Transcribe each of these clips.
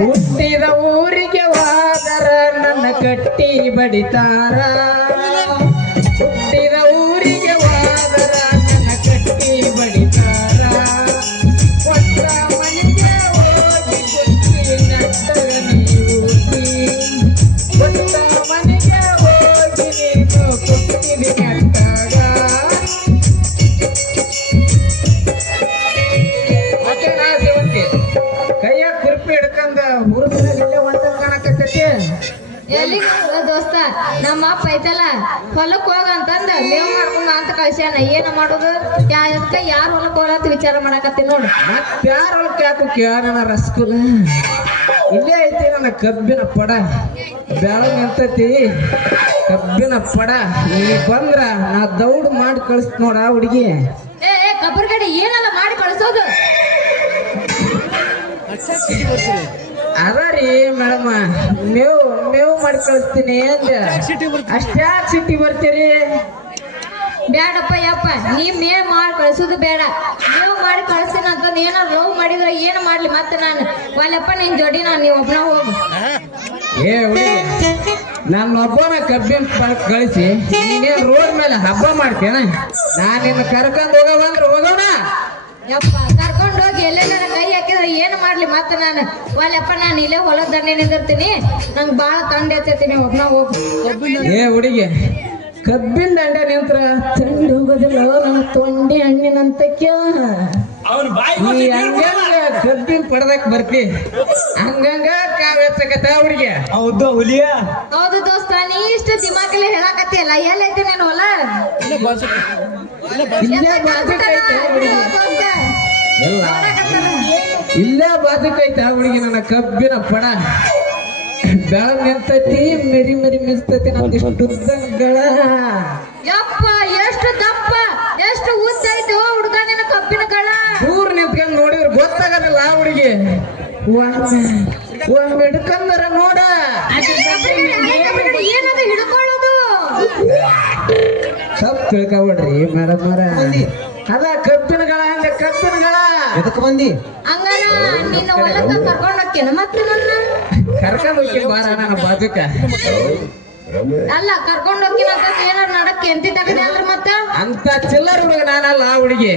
ಹುಟ್ಟಿದ ಊರಿಗೆ ಹೋದರ ನನ್ನ ಕಟ್ಟಿ ಬಡಿತಾರ. ಎಲ್ಲಿಗೆ ಹೋದ ದೋಸ್ತ? ನಮ್ಮ ಅಪ್ಪ ಐತಲ್ಲ ಹೊಲಕ್ ಹೋಗ ಅಂತಂದ ಮೇವ್ ಮಾಡ್ಕೊಂಡ ಅಂತ ಕಳ್ಸ್ಯಾನ ಏನ ಮಾಡೋದು? ಯಾಕ ಯಾರ ಹೊಲಕ್ ಹೋಗಂತ ವಿಚಾರ ಮಾಡಾಕತ್ತಿ ನೋಡು. ಮತ್ತಾರ ಹೊಲಕ್ ಯಾಕು ಕೇಳ ರಸ್ಕುಲ? ಇಲ್ಲೇ ಐತಿ ನನ್ನ ಕಬ್ಬಿನ ಪಡ. ಬೆಳಗ್ ನಿಂತೈತಿ ಕಬ್ಬಿನ ಪಡ. ನೀ ಬಂದ್ರ ನಾ ದೌಡ್ ಮಾಡಿ ಕಳಿಸ್ ನೋಡ ಹುಡುಗಿ. ಏ ಕಡೆ ಕಬ್ಬರ್ಗಡಿ ಏನಲ್ಲ ಮಾಡಿ ಕಳ್ಸೋದು? ಅದ ರೀ ಮೇಡಮ್. ಮೇವು ಮೇವು ಮಾಡಿ ಕಳಿಸ್ತೀನಿ ಅಂದೆ ಅಷ್ಟ್ಯಾಕ್ ಸಿಟಿ ಬರ್ತೀರಿ. ಬೇಡಪ್ಪ ಯಪ್ಪ ನೀ ಮೇ ಮಾಡಿ ಕಳ್ಸೋದು ಬೇಡ. ನೀವು ಮಾಡಿ ಕಳಿಸ್ತೀನಿ ಅಂತ ಏನಾರ ಲವ್ ಮಾಡಿದ್ರೆ ಏನು ಮಾಡ್ಲಿ ಮತ್ತೆ ನಾನು? ಒಲ್ಲಪ್ಪ ನಿನ್ ಜೋಡಿ ನಾನು ನೀವು ಒಬ್ಬನ ಹೋಗು. ಏ ನನ್ನ ಒಬ್ಬನ ಕಬ್ಬಿನ ಪಾರ್ಕ್ ಕಳಿಸಿ ನೀನೇ ರೋಡ್ ಮೇಲೆ ಹಬ್ಬ ಮಾಡ್ತೇನೆ. ನಾನು ನಿನ್ನ ಕರ್ಕೊಂಡು ಹೋಗವಂದ್ರೆ ಹೋಗೋಣ. ಯಪ್ಪ. ಏನು ಮಾಡ್ಲಿ? ಮತ್ತೆ ನಾನು ಒಲ್ಲಪ್ಪ ನಾನು ಇಲ್ಲೇ ಹೊಲದ ದಂಡೆ ನಿಂದಿರ್ತೀನಿ. ನಂಗೆ ಭಾಳ ತಂಡ ಎತ್ತೈತೀನಿ ಒಬ್ಬನ ಹೋಗಿ. ಏ ಹುಡುಗಿ ಕಬ್ಬಿನ ದಂಡೆ ನಿಂತ್ರ ತಂಡಿ ಹೋಗೋದಿಲ್ಲ. ನನ್ನ ತೊಂಡಿ ಹಣ್ಣಿನಂತ ಹಂಗಂಗ ಕಬ್ಬಿನ ಪಡ್ದಕ್ ಬರ್ತಿ. ಹಂಗಂಗ ಕಾವ್ಯಸಕತ್ತ ಹುಡುಗಿ. ಹೌದು ಹುಲಿಯ. ಹೌದು ದೋಸ್ತ ನೀ ಇಷ್ಟು ದಿಮಾಕಲ್ಲಿ ಹೇಳಾಕತ್ತಿಯಲ್ಲ ಎಲ್ಲೈತಿ ನೀನು ಹೊಲ? ಇಲ್ಲೇ ಬಾಜುಕೈತೆ ಹುಡುಗಿ. ಇಲ್ಲೇ ಬಾಜುಕೈತೆ ಹುಡುಗಿ ನನ್ನ ಕಬ್ಬಿನ ಪಡ. ಬೆಳಗ್ ನಿಂತೈತಿ ಮೆರಿ ಮೆರಿ ಮಿಸ್ತೈತಿ ನಂದಿಷ್ಟು ಉದ್ದಂಗಳ ಯಪ್ಪ ಎಷ್ಟು ದಪ್ಪ ಎಷ್ಟು ಉದ್ದ ಐತೆ ಓ ಹುಡುಗ ನಿನ್ನ ಕಬ್ಬಿನ ಗಳ ದೂರ ನಿಂತ್ಕೊಂಡು ನೋಡಿದ್ರೆ ಗೊತ್ತಾಗದಿಲ್ಲ ಆ ಹುಡುಗಿ. ಒಮ್ಮೆ ಒಮ್ಮೆ ಹಿಡ್ಕಂದರ ನೋಡ. ಏನದು ಹಿಡ್ಕೊಳ್ಳೋದು? ತಪ್ಪು ತಿಳ್ಕೊಬೇಡ್ರಿ ಮೇಡಮ್ ಅದ ಕಬ್ಬಿನ ಗಳ ಅಂದ್ರೆ ಕಬ್ಬಿನಗಳ ಎದಕ್ ಬಂದಿ? ಹಂಗಾರ ನಿನ್ನ ಹೊಲಕ್ಕ ಕರ್ಕೊಂಡು ಹೋಗ್ತೇನ ಮತ್ತೆ ನನ್ನ ಕರ್ಕೊಂಡು ಹೋಗಿ ಬಾರ ನನ್ನ ಬಾಜುಕ. ಅಲ್ಲ ಕರ್ಕೊಂಡು ಹೋಗ್ತೀನಿ ಅಂತ ಏನಾರ ನಡಕ್ಕೆ ಎಂತಿ ತಗದೆ ಅಂದ್ರೆ ಮತ್ತ? ಅಂತ ಚಿಲ್ಲರ್ ಹುಡುಗ ನಾನಲ್ಲ ಆ ಹುಡುಗಿ.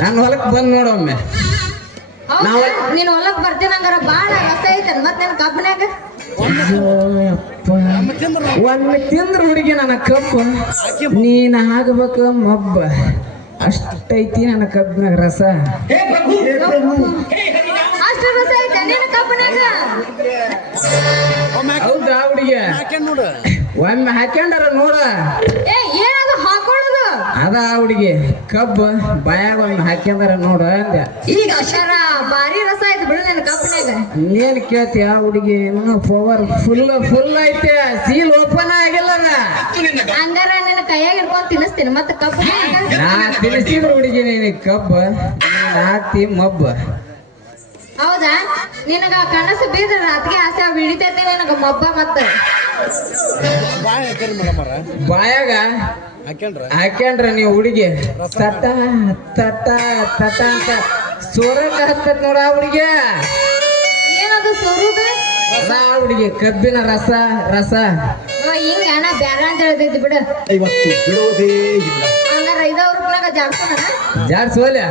ನನ್ನ ಹೊಲಕ್ಕೆ ಬಂದ್ ನೋಡೊಮ್ಮೆ ನೀನ್ ಹೊಲಕ್ ಬರ್ತೀನಿ ಹಂಗಾರ ಬಾಳ ರಸ ಐತನ್ ಮತ್ ನನ್ ಕಬ್ಬನ್ಯಾಗ? ಒಮ್ಮೆ ತಿಂದ್ರ ಹುಡುಗಿ ನನ್ನ ಕಪ್ಪು ನೀನ್ ಆಗ್ಬೇಕು ಮಬ್ಬ ಅಷ್ಟೈತಿ ನನ್ನ ಕಬ್ಬಿನ ರಸ. ಅಷ್ಟು ರಸ ಐತೆ ನಿನ್ನ ಕಬ್ಬನ್ಯಾಗ ಹೌದಾ ಹುಡುಗಿ? ಒಮ್ಮೆ ಹಾಕ್ಯಂಡಾರ ನೋಡ. ಏ ಏನದು ಹಾಕೊಳ್ಳೋದು? ಅದ ಆ ಹುಡುಗಿ ಕಬ್ಬು ಬಾಯಾಗ ಒಮ್ಮೆ ಹಾಕ್ಯಂದಾರ ನೋಡ ಅಂದೆ. ಈಗ ಅಕ್ಷರ ಭಾರಿ ರಸ ಐತೆ ಬಿಡು ನನ್ನ ಕಬ್ಬನ್ಯಾಗ ಏನ್ ಕೇಳ್ತಿ ಆ ಹುಡುಗಿ ಇನ್ನು ಪವರ್ ಫುಲ್ ಫುಲ್ ಐತೆ. ಸೀಲ್ ಓಪನ್ ಆಗಿಲ್ಲ ಅದ. ಹಂಗಾರ ನಿನ್ನ ಕೈಯಾಗ ತಿನ್ನಿಸ್ತೀನಿ ಮತ್ತೆ ಕಬ್ಬ ನಾ ತಿಳಿಸಿದ ಹುಡುಗಿ ನೀನು ಕಬ್ಬ ನೀನ್ ಹಾಕ್ತಿ ಮಬ್ಬ. ಹೌದಾ? ನಿನಗ ಕನಸು ಬೀದ್ರ ರಾತ್ರಿ ಆಸೆ ಹಿಡಿತೈತಿ ನಿನಗ ಮಬ್ಬ ಮತ್ತ. ಬಾಯಾಗ ಹಾಕ್ಯಂಡ್ರ ನೀವು ಹುಡುಗಿ. ತಟ ತಟ ತಟ ಅಂತ ಸೋರಕ ಹತ್ತತ್ ನೋಡ ಆ ಹುಡುಗಿ. ಏನದು ಸೋರುದು ಹುಡುಗಿ ಕಬ್ಬಿನ ರಸ ರಸ. ಹಿಂಗ ಅಣ್ಣ ಬ್ಯಾರ ಅಂತ ಹೇಳ್ತೈತಿ ಬಿಡು. ಇವತ್ತು ಬಿಡೋದೇ ಇಲ್ಲ. ಹಂಗಾರ ಐದವ್ರ ರೂಪಾಯಿನಾಗ ಜಾಡ್ಸೋಣ ಜಾಡ್ಸೋಲ್ಯ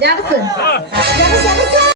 ಜಾಡ್ಸು ಜಾಡ್ಸು